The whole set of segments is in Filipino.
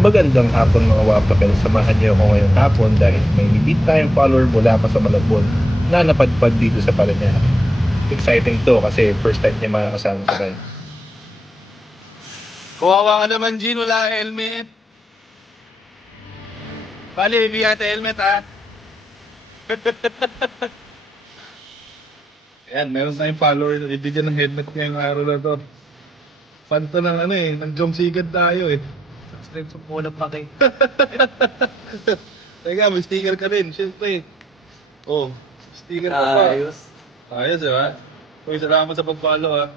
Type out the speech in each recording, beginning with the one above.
Magandang hapon mga wapakil. Samahan niyo ako ngayong hapon dahil may maliit tayong follower mula pa sa Malabon na napadpad dito sa Parañaque. Exciting to kasi first time niya makakasama sa kanya. Kawawa ka naman, Jean. Wala kang helmet. Bali, hindi yata helmet, ha? Ayan, meron tayong follower na ibigyan ng helmet ngayong araw na to. Fan to ng ng Jom Sigad tayo eh. Subscribe sa muna pa kayo. Teka, may sticker ka rin, syempre. Oh, sticker ka pa. Ayos. Ayos, di ba? Uy, salamat sa pag-follow, ha?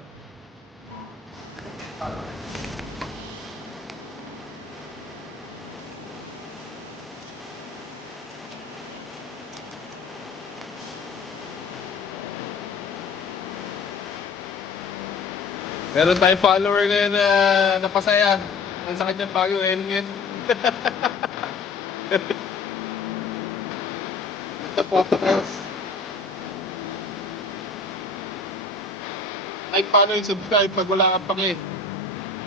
Meron tayong follower ngayon na napasaya. Ang sakit niyang bagong helmet. Ito po, tapos. Like, follow, and subscribe pag wala kang pake.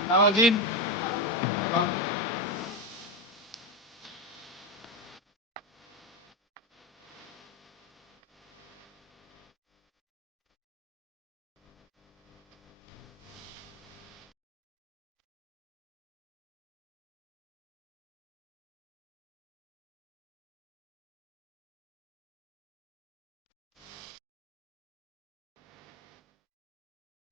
Tama, Jean?